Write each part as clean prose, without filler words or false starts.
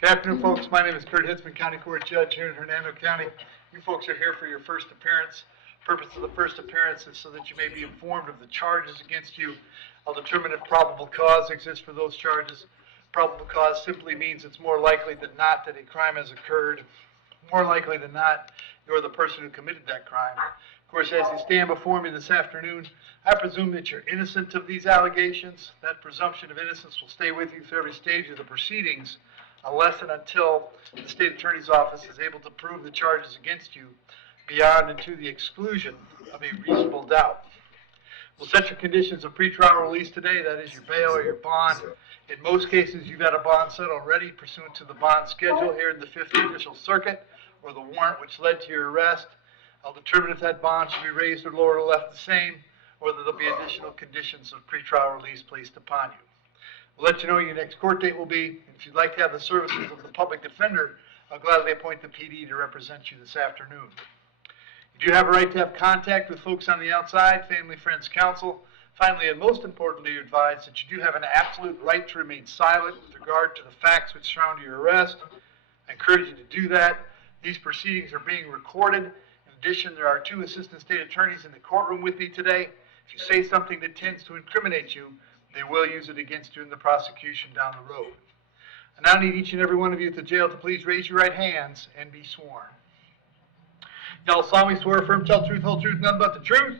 Good afternoon, folks. My name is Hitzemann, County Court Judge here in Hernando County. You folks are here for your first appearance. Purpose of the first appearance is so that you may be informed of the charges against you. I'll determine if probable cause exists for those charges. Probable cause simply means it's more likely than not that a crime has occurred. More likely than not, you're the person who committed that crime. Of course, as you stand before me this afternoon, I presume that you're innocent of these allegations. That presumption of innocence will stay with you through every stage of the proceedings, unless and until the state attorney's office is able to prove the charges against you beyond and to the exclusion of a reasonable doubt. We'll set your conditions of pretrial release today, that is your bail or your bond. In most cases, you've got a bond set already pursuant to the bond schedule here in the 5th Judicial Circuit, or the warrant which led to your arrest. I'll determine if that bond should be raised or lowered or left the same, or that there'll be additional conditions of pretrial release placed upon you. We'll let you know your next court date will be. If you'd like to have the services of the public defender, I'll gladly appoint the PD to represent you this afternoon. You do have a right to have contact with folks on the outside, family, friends, counsel. Finally, and most importantly, you're advised that you do have an absolute right to remain silent with regard to the facts which surround your arrest. I encourage you to do that. These proceedings are being recorded. In addition, there are 2 assistant state attorneys in the courtroom with me today. If you say something that tends to incriminate you, they will use it against you in the prosecution down the road. I now need each and every one of you at the jail to please raise your right hands and be sworn. Y'all solemnly swear, affirm, tell the truth, whole truth, nothing but the truth?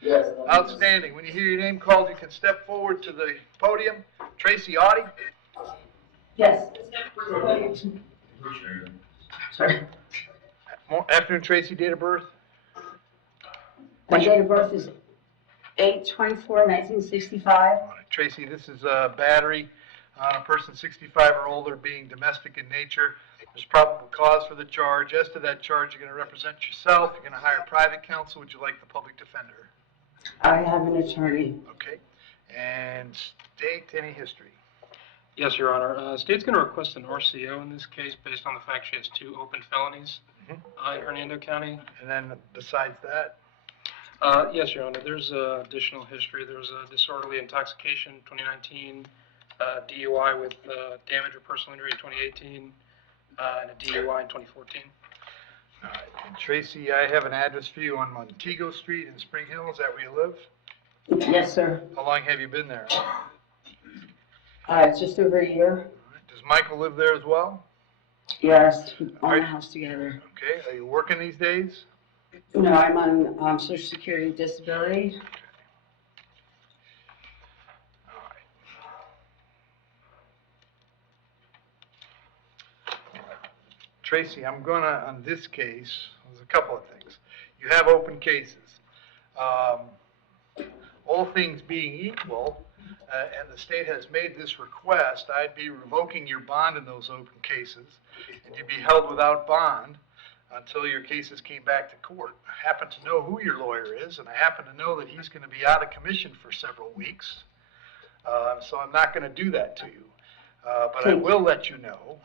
Yes. Outstanding. When you hear your name called, you can step forward to the podium. Tracy Audie? Yes. Sorry. Afternoon, Tracy. Date of birth? My date of birth is 8/24/1965. All right, Tracy, this is a battery on a person 65 or older being domestic in nature. There's probable cause for the charge. As to that charge, you're going to represent yourself. You're going to hire private counsel. Would you like the public defender? I have an attorney. Okay. And state any history. Yes, Your Honor. State's going to request an RCO in this case based on the fact she has 2 open felonies in Hernando County. And then besides that? Yes, Your Honor. There's additional history. There's a disorderly intoxication in 2019, DUI with damage or personal injury in 2018, and a DUI in 2014. All right. And Tracy, I have an address for you on Montego Street in Spring Hill. Is that where you live? Yes, sir. How long have you been there? Just over a year. All right. Does Michael live there as well? Yes, we own a house together. Okay. Are you working these days? No, I'm on Social Security disability. All right. Tracy, I'm going to, on this case, there's a couple of things. You have open cases. All things being equal, and the state has made this request, I'd be revoking your bond in those open cases, and you'd be held without bond until your cases came back to court. I happen to know who your lawyer is, and I happen to know that he's going to be out of commission for several weeks, so I'm not going to do that to you. But I will let you know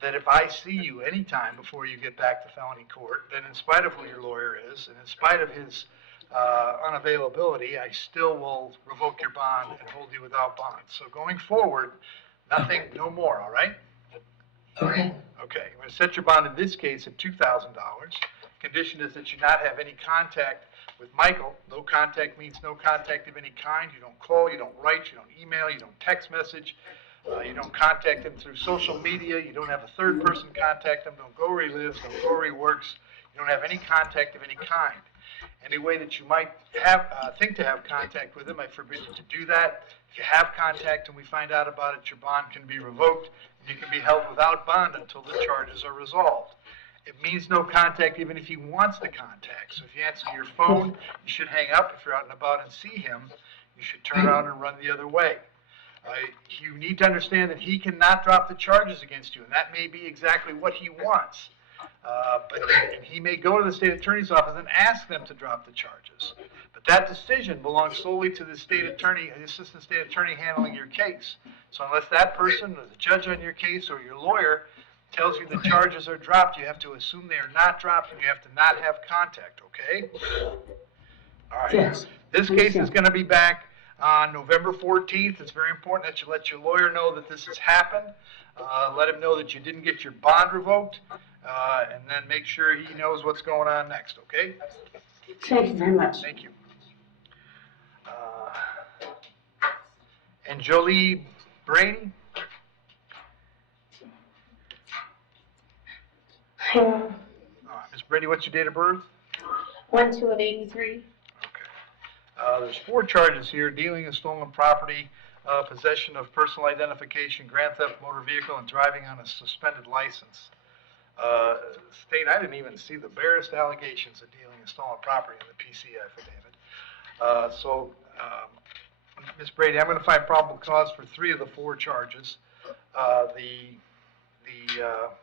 that if I see you anytime before you get back to felony court, then in spite of who your lawyer is, and in spite of his unavailability, I still will revoke your bond and hold you without bond. So going forward, nothing, no more, all right? Okay. Okay, I'm going to set your bond in this case at $2,000. Condition is that you not have any contact with Michael. No contact means no contact of any kind. You don't call, you don't write, you don't email, you don't text message. You don't contact him through social media. You don't have a third person contact him. Don't go where he lives. Don't go where he works. You don't have any contact of any kind. Any way that you might have think to have contact with him, I forbid you to do that. If you have contact and we find out about it, your bond can be revoked. And you can be held without bond until the charges are resolved. It means no contact even if he wants to contact. So if you answer your phone, you should hang up. If you're out and about and see him, you should turn around and run the other way. You need to understand that he cannot drop the charges against you, and that may be exactly what he wants. But he may go to the state attorney's office and ask them to drop the charges. But that decision belongs solely to the state attorney, the assistant state attorney handling your case. So unless that person, or the judge on your case, or your lawyer tells you the charges are dropped, you have to assume they are not dropped, and you have to not have contact, okay? All right. Yes. This case is going to be back on November 14th. It's very important that you let your lawyer know that this has happened. Let him know that you didn't get your bond revoked, and then make sure he knows what's going on next, okay? Thank you very much. Thank you. And Jolie Brady? Ms. Brady, what's your date of birth? 1/2/83. Okay. There's 4 charges here: dealing in stolen property, possession of personal identification, grand theft motor vehicle, and driving on a suspended license. State, I didn't even see the barest allegations of dealing in stolen property in the PC affidavit. Ms. Brady, I'm going to find probable cause for 3 of the 4 charges: the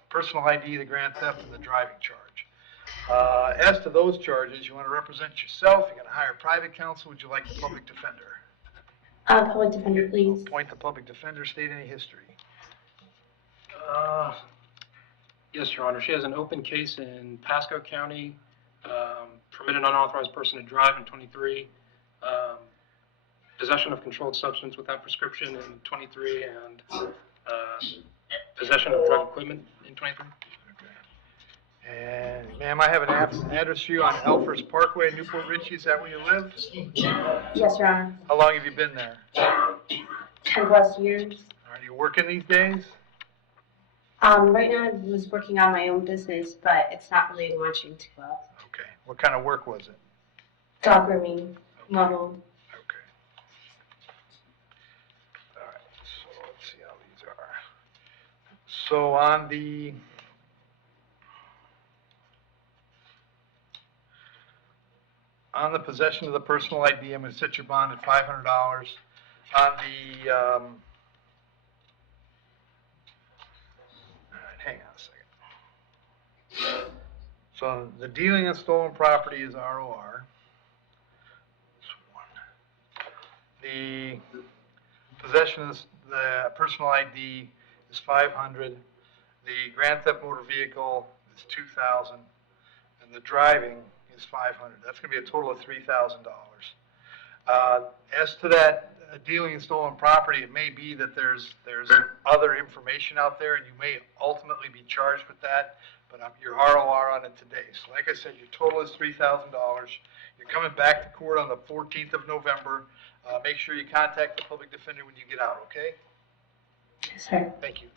personal ID, the grand theft, and the driving charge. As to those charges, you want to represent yourself. You're going to hire private counsel. Would you like the public defender? Public defender, please. Appoint the public defender. State any history. Yes, Your Honor. She has an open case in Pasco County, permitted unauthorized person to drive in 23, possession of controlled substance without prescription in 23, and possession of drug equipment in 23. And ma'am, I have an address for you on Elfers Parkway in Newport Richey. Is that where you live? Yes, Your Honor. How long have you been there? 10+ years. Are you working these days? Right now I was working on my own business, but it's not really launching too well. Okay. What kind of work was it? Dog grooming, mobile. Okay. All right. So let's see how these are. So on the possession of the personal ID, I'm going to set your bond at $500. On the, all right, hang on a second. So the dealing in stolen property is ROR. The possession of the personal ID is $500. The grand theft motor vehicle is $2,000, and the driving is $500. That's going to be a total of $3,000. As to that dealing in stolen property, it may be that there's other information out there, and you may ultimately be charged with that. But your ROR on it today. So, like I said, your total is $3,000. You're coming back to court on the 14th of November. Make sure you contact the public defender when you get out, okay? Yes, sir. Thank you.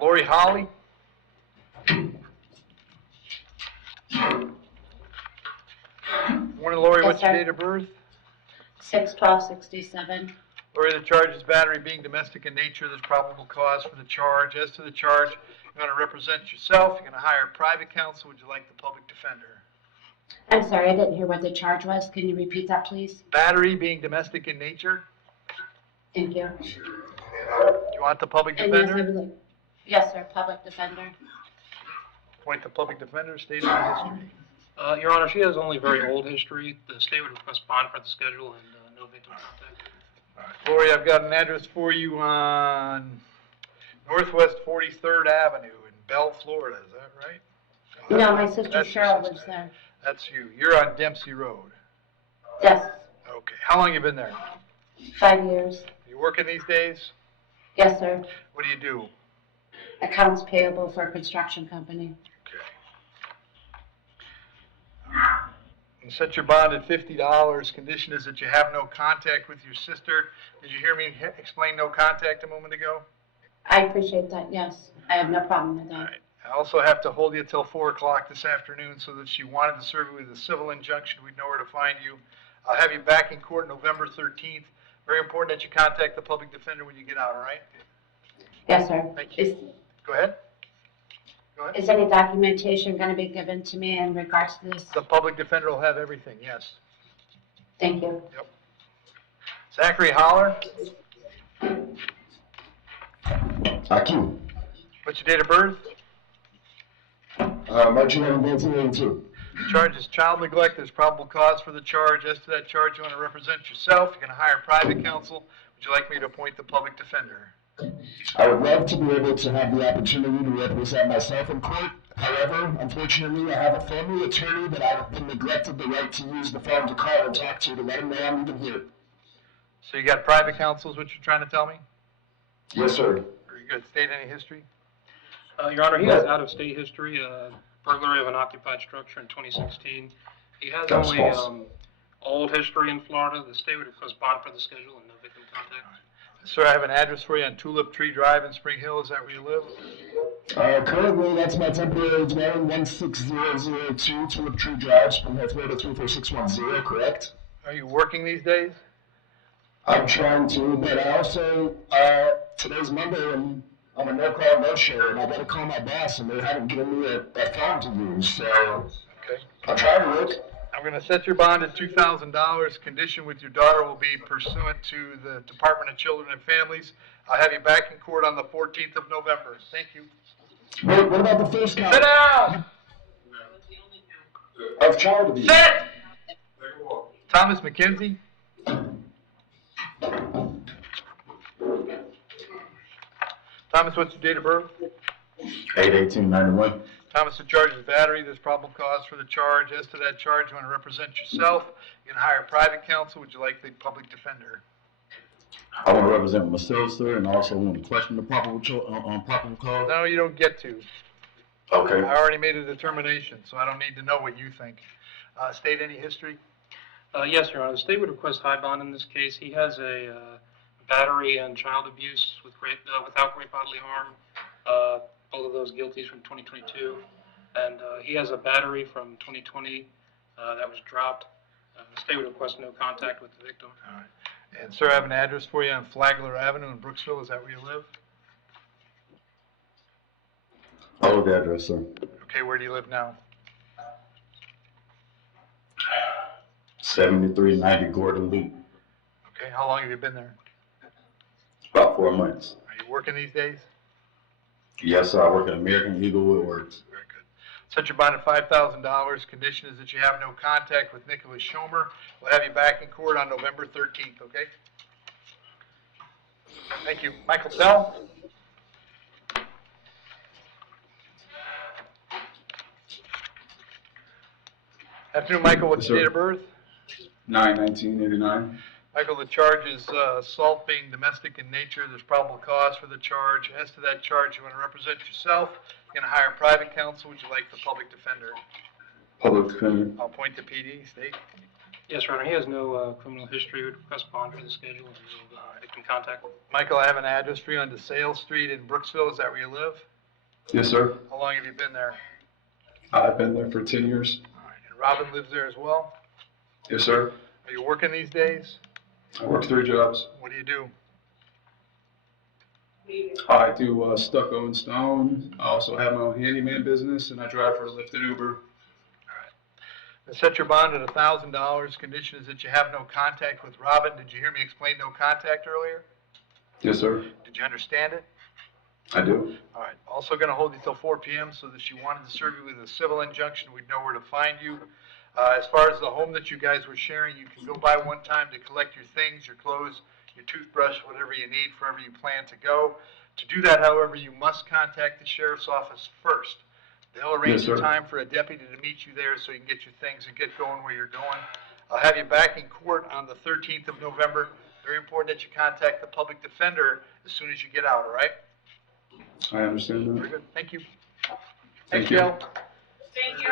Lori Holly? Morning, Lori. Yes, What's your sir. date of birth? 6/12/67. Lori, the charge is battery being domestic in nature. There's probable cause for the charge. As to the charge, you're going to represent yourself. You're going to hire private counsel. Would you like the public defender? I'm sorry, I didn't hear what the charge was. Can you repeat that, please? Battery being domestic in nature. Thank you. Do you want the public And yes, I defender? would like, yes, sir, public defender. Appoint the public defender. State of the history. Your Honor, she has only very old history. The state would request bond for the schedule and no victim contact. All right, Lori, I've got an address for you on Northwest 43rd Avenue in Bell, Florida. Is that right? No, my sister That's your Cheryl sister. lives there. That's you. You're on Dempsey Road. Yes, Okay. How long you been there? 5 years. You working these days? Yes, sir. What do you do? Accounts payable for a construction company. Okay. You set your bond at $50. Condition is that you have no contact with your sister. Did you hear me explain no contact a moment ago? I appreciate that, yes. I have no problem with All that. right. I also have to hold you till 4 o'clock this afternoon, so that if she wanted to serve you with a civil injunction, we'd know where to find you. I'll have you back in court November 13th. Very important that you contact the public defender when you get out, all right? Yes, sir. Thank you. Go ahead. Go ahead. Is any documentation going to be given to me in regards to this? The public defender will have everything, yes. Thank you. Yep. Zachary Holler, Aki. what's your date of birth? March 11, 1982. The charge is child neglect. There's probable cause for the charge. As to that charge, you want to represent yourself. You're going to hire private counsel. Would you like me to appoint the public defender? I would love to be able to have the opportunity to represent myself in court. However, unfortunately, I have a family attorney that I've been neglected the right to use the phone to call and talk to let him know I'm even here. So you got private counsel is what you're trying to tell me? Yes, sir. Very good. State any history? Your Honor, he has out-of-state history, burglary of an occupied structure in 2016. He has That's only false. old history in Florida. The state would request bond for the schedule and no victim contact. Sir, I have an address for you on Tulip Tree Drive in Spring Hill. Is that where you live? Currently, that's my temporary dwelling, 16002 Tulip Tree Drive, Spring Hill, Florida 34610, correct? Are you working these days? I'm trying to, but I also, today's Monday and I'm a no-call, no-show, and I gotta call my boss, and they haven't given me a phone to use, so Okay. I'll try to work. I'm going to set your bond at $2,000. Condition with your daughter will be pursuant to the Department of Children and Families. I'll have you back in court on the 14th of November. Thank you. Wait, what about the first count? Sit down! Of child abuse. Sit! Thomas McKenzie? Thomas, what's your date of birth? 8/18/91. Thomas, the charge is battery. There's probable cause for the charge. As to that charge, you want to represent yourself. You can hire private counsel. Would you like the public defender? I want to represent myself, sir, and I also want to question the probable cause. No, you don't get to. Okay. I already made a determination, so I don't need to know what you think. State any history? Yes, Your Honor. The state would request high bond in this case. He has a battery and child abuse without great bodily harm. Both of those guilties from 2022. And he has a battery from 2020 that was dropped. The state would request no contact with the victim. All right. And sir, I have an address for you on Flagler Avenue in Brooksville. Is that where you live? Old address, sir. Okay, where do you live now? 7390 Gordon Loop. Okay, how long have you been there? About 4 months. Are you working these days? Yes, sir. I work at American Eagle Woodworks. Very good. Set your bond at $5,000. Condition is that you have no contact with Nicholas Schomer. We'll have you back in court on November 13th, okay? Thank you. Michael Tell? Afternoon, Michael. What's Yes, your sir. date of birth? 9/1989. Michael, the charge is assault being domestic in nature. There's probable cause for the charge. As to that charge, you want to represent yourself. You're going to hire private counsel. Would you like the public defender? Public defender. I'll point to PD. State. Yes, Your Honor. He has no criminal history. Would request bond for the schedule and no victim contact. Michael, I have an address for you on DeSale Street in Brooksville. Is that where you live? Yes, sir. How long have you been there? I've been there for 10 years. All right. And Robin lives there as well? Yes, sir. Are you working these days? I work 3 jobs. What do you do? I do stucco and stone. I also have my own handyman business, and I drive for Lyft and Uber. Set your bond at $1,000. Condition is that you have no contact with Robin. Did you hear me explain no contact earlier? Yes, sir. Did you understand it? I do. All right. Also going to hold you till 4 p.m. so that if you wanted to serve you with a civil injunction, we'd know where to find you. As far as the home that you guys were sharing, you can go by one time to collect your things, your clothes, your toothbrush, whatever you need, wherever you plan to go. To do that, however, you must contact the sheriff's office first. They'll arrange Yes, a sir. time for a deputy to meet you there so you can get your things and get going where you're going. I'll have you back in court on the 13th of November. Very important that you contact the public defender as soon as you get out, all right? I understand Very that. good. Thank you. Thank Thanks, you. Gail. Thank you.